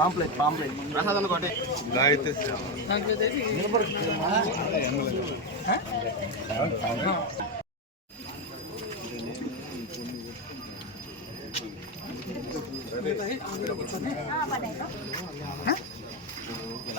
pamphlet pamphlet. Prasad అనుకోండి గాయత్రి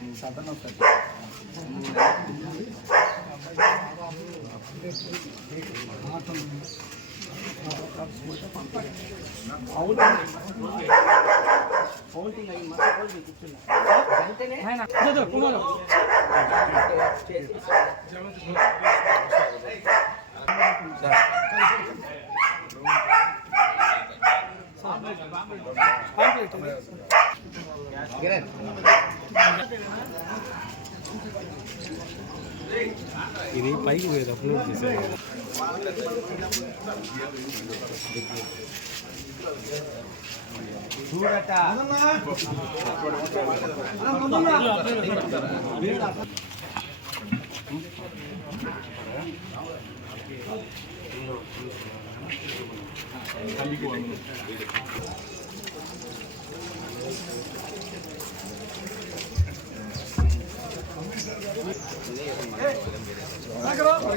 దయ్యం. ఫౌల్టింగ్ అయ్యి మస్తు ఫౌల్టింగ్ కూర్చున్నా. వెంటనే ఇది పైకి పోయేది అప్లోడ్ చేశారు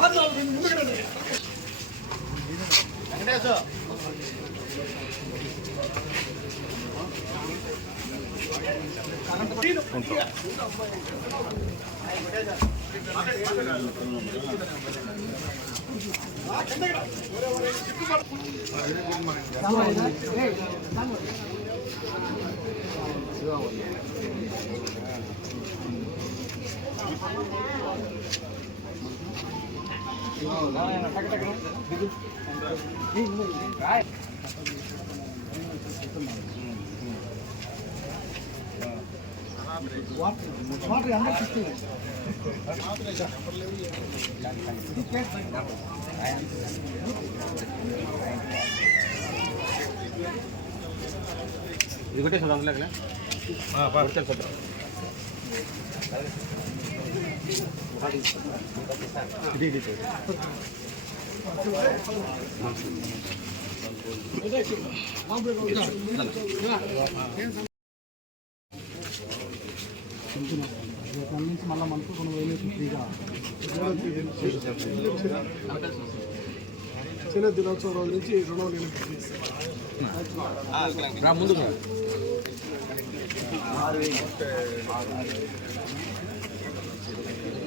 干了，你不是你。那个袋子。控制。啊，干那个！我来，我来。哎，你干嘛呢？三个？四个？వెంకటేశ్ ఇది కొట్టేసి అందులోకి నుంచి మళ్ళీ మనకు కొన్ని వేలు ఫ్రీగా చిన్న దినోత్సవం రోజు నుంచి రుణం నేను రా ముందుకు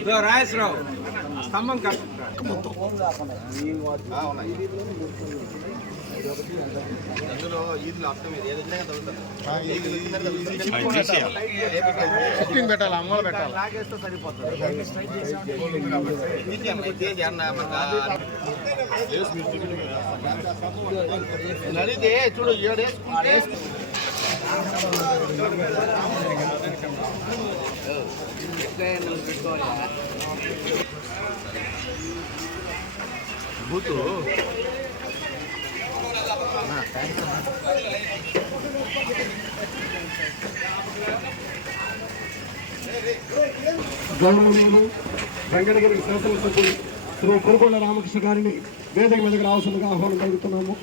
ఇదో రాజేశ్వరరావు స్తంభం కట్టు. సిట్టింగ్ పెట్టాలి అమ్మలు పెట్టాలి? నడితే చూడు ఏడేసుకుంటే బూతు. గౌరవనీయులు వెంకటగిరి శాసనసభ్యులు శ్రీ కురుకొండ రామకృష్ణ గారిని వేదిక మీదకి రావాల్సిందిగా ఆహ్వానం కలుగుతున్నాము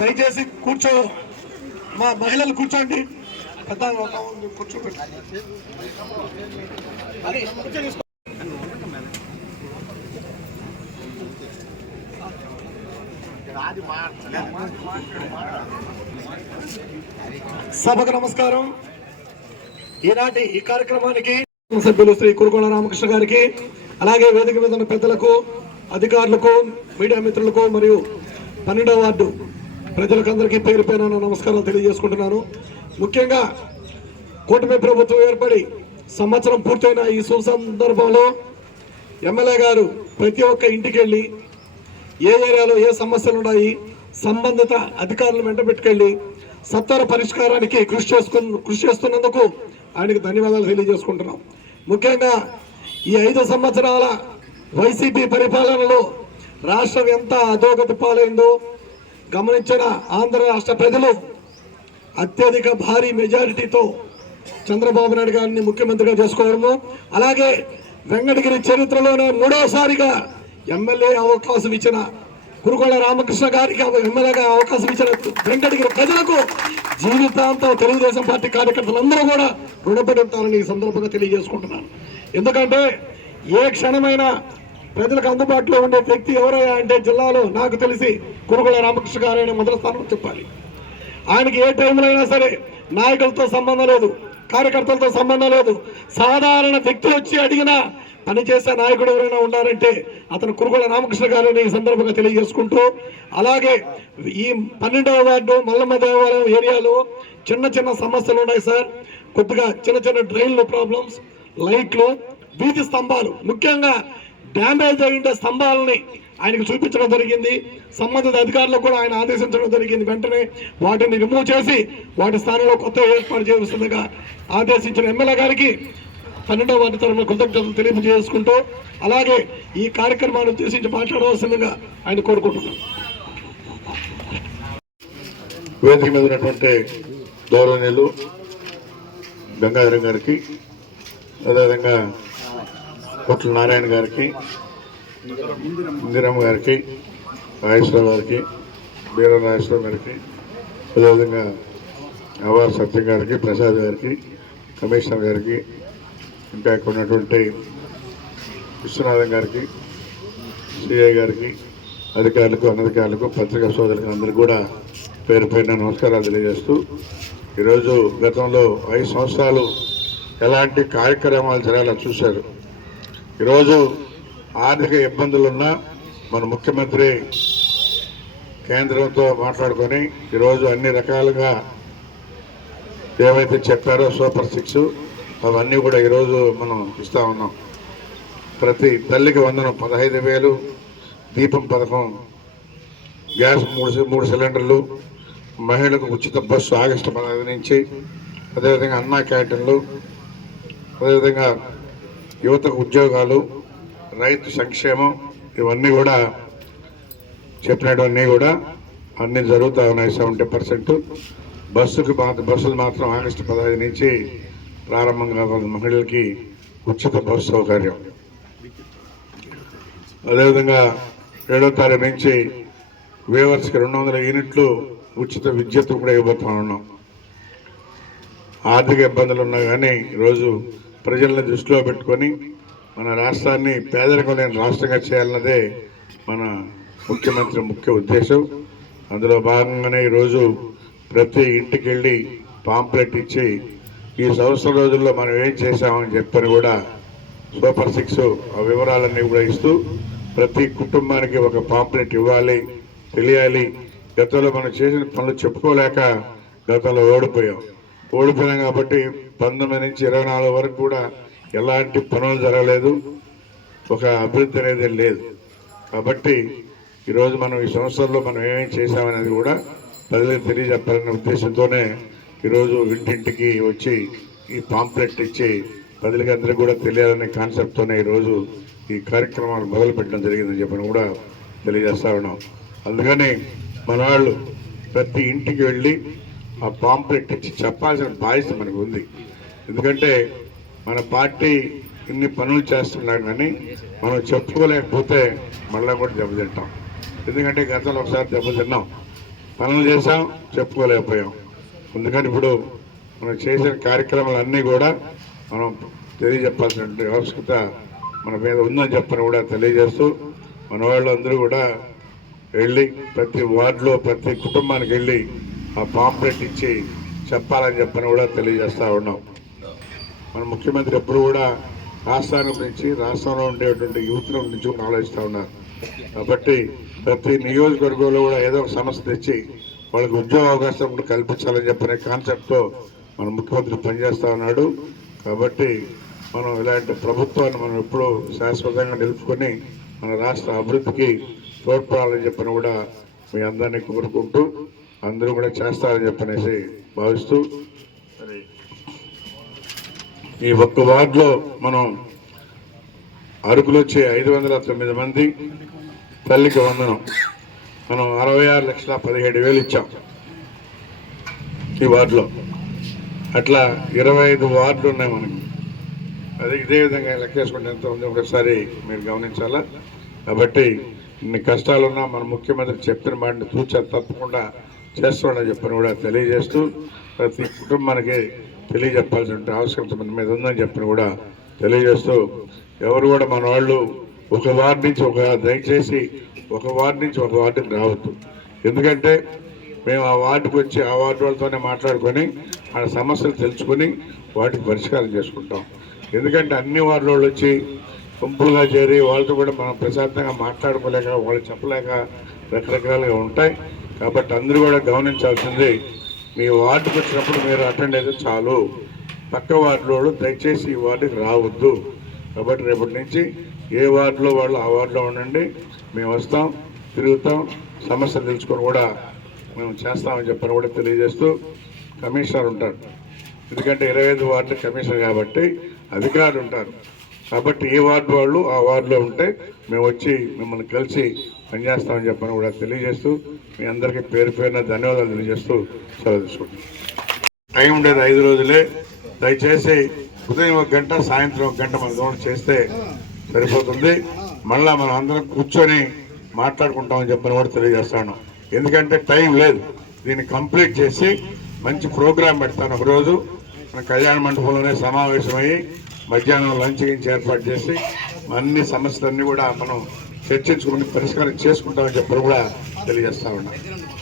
దయచేసి కూర్చో. మా మహిళలు కూర్చోండి. పెద్ద సభకు నమస్కారం. ఈనాటి ఈ కార్యక్రమానికి సభ్యులు శ్రీ కురుకోణ రామకృష్ణ గారికి అలాగే వేదిక మీద ఉన్న పెద్దలకు అధికారులకు మీడియా మిత్రులకు మరియు పన్నెండవ వార్డు ప్రజలకందరికీ పేరు పైన నమస్కారాలు తెలియజేసుకుంటున్నాను. ముఖ్యంగా కూటమి ప్రభుత్వం ఏర్పడి సంవత్సరం పూర్తయిన ఈ సుసందర్భంలో ఎమ్మెల్యే గారు ప్రతి ఒక్క ఇంటికి వెళ్ళి ఏ ఏరియాలో ఏ సమస్యలు ఉన్నాయి సంబంధిత అధికారులను వెంట పెట్టుకెళ్ళి సత్వర పరిష్కారానికి కృషి చేసుకు కృషి చేస్తున్నందుకు ఆయనకు ధన్యవాదాలు తెలియజేసుకుంటున్నాం. ముఖ్యంగా ఈ ఐదు సంవత్సరాల వైసీపీ పరిపాలనలో రాష్ట్రం ఎంత అధోగతి పాలైందో గమనించిన ఆంధ్ర రాష్ట్ర ప్రజలు అత్యధిక భారీ మెజారిటీతో చంద్రబాబు నాయుడు గారిని ముఖ్యమంత్రిగా చేసుకోవడము అలాగే వెంకటగిరి చరిత్రలోనే మూడోసారిగా ఎమ్మెల్యే అవకాశం ఇచ్చిన కురుకొండ రామకృష్ణ గారికి ఎమ్మెల్యేగా అవకాశం ఇచ్చిన వెంకటగిరి ప్రజలకు జీవితాంతం తెలుగుదేశం పార్టీ కార్యకర్తలందరూ కూడా రుణపడి ఉంటారని ఈ సందర్భంగా తెలియజేసుకుంటున్నాను. ఎందుకంటే ఏ క్షణమైనా ప్రజలకు అందుబాటులో ఉండే వ్యక్తి ఎవరయ్యా అంటే జిల్లాలో నాకు తెలిసి కురుకొండ రామకృష్ణ గారైన మొదటి స్థానం చెప్పాలి. ఆయనకి ఏ టైంలో అయినా సరే నాయకులతో సంబంధం లేదు కార్యకర్తలతో సంబంధం లేదు. సాధారణ వ్యక్తి వచ్చి అడిగినా పనిచేసే నాయకుడు ఎవరైనా ఉన్నారంటే అతను కురుగోడ రామకృష్ణ గారిని ఈ సందర్భంగా తెలియజేసుకుంటూ అలాగే ఈ పన్నెండవ వార్డు మల్లమ్మ దేవాలయం ఏరియాలో చిన్న చిన్న సమస్యలు ఉన్నాయి సార్. కొద్దిగా చిన్న చిన్న డ్రైన్లు ప్రాబ్లమ్స్ లైట్లు వీధి స్తంభాలు ముఖ్యంగా డ్యామేజ్ అయ్యే స్తంభాలని ఆయనకు చూపించడం జరిగింది. సంబంధిత అధికారులకు కూడా ఆయన ఆదేశించడం జరిగింది. వెంటనే వాటిని రిమూవ్ చేసి వాటి స్థానంలో కొత్త ఏర్పాటు చేస్తుండగా ఆదేశించిన ఎమ్మెల్యే గారికి పన్నెండవ వార్డు తరఫున కృతజ్ఞతలు తెలియజేసుకుంటూ అలాగే ఈ కార్యక్రమాన్ని ఉద్దేశించి మాట్లాడవలసిందిగా ఆయన కోరుకుంటున్నాను. వేదిక మీద ఉన్నటువంటి గౌరవనీయులు గంగాధరం గారికి అదేవిధంగా కొట్ల నారాయణ గారికి ఇందిరమ్మ గారికి నాగేశ్వరరావు గారికి బీర నాగేశ్వరరావు గారికి అదేవిధంగా అవార్ సత్యం గారికి ప్రసాద్ గారికి కమిషనర్ గారికి ఇంకా ఇక్కడ ఉన్నటువంటి విశ్వనాథన్ గారికి సిఐ గారికి అధికారులకు అనధికారులకు పత్రికా సోదరులకు అందరికీ కూడా పేరు పేరున నమస్కారాలు తెలియజేస్తూ ఈరోజు గతంలో ఐదు సంవత్సరాలు ఎలాంటి కార్యక్రమాలు జరగాలో చూశారు. ఈరోజు ఆర్థిక ఇబ్బందులున్నా మన ముఖ్యమంత్రి కేంద్రంతో మాట్లాడుకొని ఈరోజు అన్ని రకాలుగా ఏవైతే చెప్పారో సూపర్ సిక్స్ అవన్నీ కూడా ఈరోజు మనం ఇస్తూ ఉన్నాం. ప్రతి తల్లికి వందనం పదహైదు వేలు దీపం పథకం గ్యాస్ మూడు మూడు సిలిండర్లు మహిళలకు ఉచిత బస్సు ఆగస్టు పదహైదు నుంచి అదేవిధంగా అన్నా క్యాంటీన్లు అదేవిధంగా యువతకు ఉద్యోగాలు రైతు సంక్షేమం ఇవన్నీ కూడా చెప్పినటువన్నీ కూడా అన్నీ జరుగుతూ ఉన్నాయి సెవెంటీ పర్సెంట్. బస్సుకి మాత్రం బస్సులు మాత్రం ఆగస్టు పదహైదు నుంచి ప్రారంభం కావాలి మహిళలకి ఉచిత బస్సు సౌకర్యం. అదేవిధంగా ఏడో తారీఖు నుంచి వేవర్స్కి రెండు వందల యూనిట్లు ఉచిత విద్యుత్ కూడా ఇవ్వబోతా ఉన్నాం. ఆర్థిక ఇబ్బందులు ఉన్నా కానీ ఈరోజు ప్రజల్ని దృష్టిలో పెట్టుకొని మన రాష్ట్రాన్ని పేదరికం లేని రాష్ట్రంగా చేయాలన్నదే మన ముఖ్యమంత్రి ముఖ్య ఉద్దేశం. అందులో భాగంగానే ఈరోజు ప్రతి ఇంటికి వెళ్ళి పాంప్లెట్ ఇచ్చి ఈ సంవత్సరం రోజుల్లో మనం ఏం చేశామని చెప్పని కూడా సూపర్ సిక్స్ ఆ వివరాలన్నీ కూడా ఇస్తూ ప్రతి కుటుంబానికి ఒక పాంప్లెట్ ఇవ్వాలి తెలియాలి. గతంలో మనం చేసిన పనులు చెప్పుకోలేక గతంలో ఓడిపోయాం. ఓడిపోయాం కాబట్టి పంతొమ్మిది నుంచి ఇరవై నాలుగు వరకు కూడా ఎలాంటి పనులు జరగలేదు. ఒక అభివృద్ధి అనేది లేదు. కాబట్టి ఈరోజు మనం ఈ సంవత్సరంలో మనం ఏమేమి చేశామనేది కూడా ప్రజలకు తెలియజెప్పాలనే ఉద్దేశంతోనే ఈరోజు ఇంటింటికి వచ్చి ఈ పాంప్లెట్ ఇచ్చి ప్రజలకి అందరికీ కూడా తెలియాలనే కాన్సెప్ట్తోనే ఈరోజు ఈ కార్యక్రమాలు మొదలు పెట్టడం జరిగిందని చెప్పని కూడా తెలియజేస్తా ఉన్నాం. అందుకని మన వాళ్ళు ప్రతి ఇంటికి వెళ్ళి ఆ పాంప్లెట్ ఇచ్చి చెప్పాల్సిన బాధ్యత మనకు ఉంది. ఎందుకంటే మన పార్టీ ఇన్ని పనులు చేస్తున్నా కానీ మనం చెప్పుకోలేకపోతే మళ్ళీ కూడా దెబ్బతింటాం. ఎందుకంటే గతంలో ఒకసారి దెబ్బతిన్నాం. పనులు చేసాం చెప్పుకోలేకపోయాం. ఎందుకంటే ఇప్పుడు మనం చేసిన కార్యక్రమాలన్నీ కూడా మనం తెలియజెప్పాల్సినటువంటి ఆవశ్యకత మన మీద ఉందని చెప్పని కూడా తెలియజేస్తూ మన వాళ్ళందరూ కూడా వెళ్ళి ప్రతి వార్డులో ప్రతి కుటుంబానికి వెళ్ళి ఆ పాంప్లెట్ ఇచ్చి చెప్పాలని చెప్పని కూడా తెలియజేస్తూ ఉన్నాం. మన ముఖ్యమంత్రి ఎప్పుడు కూడా రాష్ట్రాన్ని గురించి రాష్ట్రంలో ఉండేటువంటి యువతుల గురించి కూడా ఆలోచిస్తూ ఉన్నారు. కాబట్టి ప్రతి నియోజకవర్గంలో కూడా ఏదో ఒక సమస్య తెచ్చి వాళ్ళకి ఉద్యోగ అవకాశం కూడా కల్పించాలని చెప్పనే కాన్సెప్ట్తో మన ముఖ్యమంత్రి పనిచేస్తూ ఉన్నాడు. కాబట్టి మనం ఇలాంటి ప్రభుత్వాన్ని మనం ఎప్పుడూ శాశ్వతంగా నిలుపుకొని మన రాష్ట్ర అభివృద్ధికి తోడ్పడాలని చెప్పని కూడా మీ అందరినీ కోరుకుంటూ అందరూ కూడా చేస్తారని చెప్పనేసి భావిస్తూ ఈ ఒక్క వార్డులో మనం అరకులు వచ్చే ఐదు వందల తొమ్మిది మంది తల్లికి వందనం. మనం అరవై ఆరు లక్షల పదిహేడు వేలు ఇచ్చాం ఈ వార్డులో. అట్లా ఇరవై ఐదు వార్డులు ఉన్నాయి మనకి. అది ఇదే విధంగా లెక్కేసుకుంటే ఎంత ఉంది ఒకసారి మీరు గమనించాలా? కాబట్టి ఇన్ని కష్టాలున్నా మన ముఖ్యమంత్రి చెప్పిన మాటని తూచా తప్పకుండా చేస్తాడని చెప్పని కూడా తెలియజేస్తూ ప్రతి కుటుంబానికి తెలియజెప్పాల్సిన ఆవశ్యకత మన మీద ఉందని చెప్పని కూడా తెలియజేస్తూ ఎవరు కూడా మన వాళ్ళు ఒక వార్డు నుంచి ఒక దయచేసి ఒక వార్డు నుంచి ఒక వార్డుకి రావద్దు. ఎందుకంటే మేము ఆ వార్డుకు వచ్చి ఆ వార్డు వాళ్ళతోనే మాట్లాడుకొని ఆ సమస్యలు తెలుసుకొని వాటికి పరిష్కారం చేసుకుంటాం. ఎందుకంటే అన్ని వార్డు వాళ్ళు వచ్చి గుంపులుగా చేరి వాళ్ళతో కూడా మనం ప్రశాంతంగా మాట్లాడుకోలేక వాళ్ళు చెప్పలేక రకరకాలుగా ఉంటాయి. కాబట్టి అందరూ కూడా గమనించాల్సింది మీ వార్డుకి వచ్చినప్పుడు మీరు అటెండ్ అయితే చాలు. పక్క వార్డులో దయచేసి ఈ వార్డుకి రావద్దు. కాబట్టి రేపటి నుంచి ఏ వార్డులో వాళ్ళు ఆ వార్డులో ఉండండి. మేము వస్తాం తిరుగుతాం సమస్యలు తెలుసుకొని కూడా మేము చేస్తామని చెప్పని కూడా తెలియజేస్తూ కమిషనర్ ఉంటారు ఎందుకంటే ఇరవై ఐదు వార్డులు కమిషనర్ కాబట్టి అధికారులు ఉంటారు. కాబట్టి ఏ వార్డు వాళ్ళు ఆ వార్డులో ఉంటే మేము వచ్చి మిమ్మల్ని కలిసి పనిచేస్తామని చెప్పని కూడా తెలియజేస్తూ మీ అందరికీ పేరు పేరున ధన్యవాదాలు తెలియజేస్తూ సెలవు టైం ఉండేది ఐదు రోజులే. దయచేసి ఉదయం ఒక గంట సాయంత్రం ఒక గంట మన దూరం చేస్తే సరిపోతుంది. మళ్ళా మనం అందరం కూర్చొని మాట్లాడుకుంటామని చెప్పని కూడా తెలియజేస్తాను ఎందుకంటే టైం లేదు. దీన్ని కంప్లీట్ చేసి మంచి ప్రోగ్రాం పెడతాను ఒకరోజు మన కళ్యాణ మండపంలోనే సమావేశమయ్యి మధ్యాహ్నం లంచ్ గురించి ఏర్పాటు చేసి అన్ని సమస్యలన్నీ కూడా మనం చర్చించుకుని పరిష్కారం చేసుకుంటామని చెప్పని కూడా తెలియజేస్తా ఉన్నాను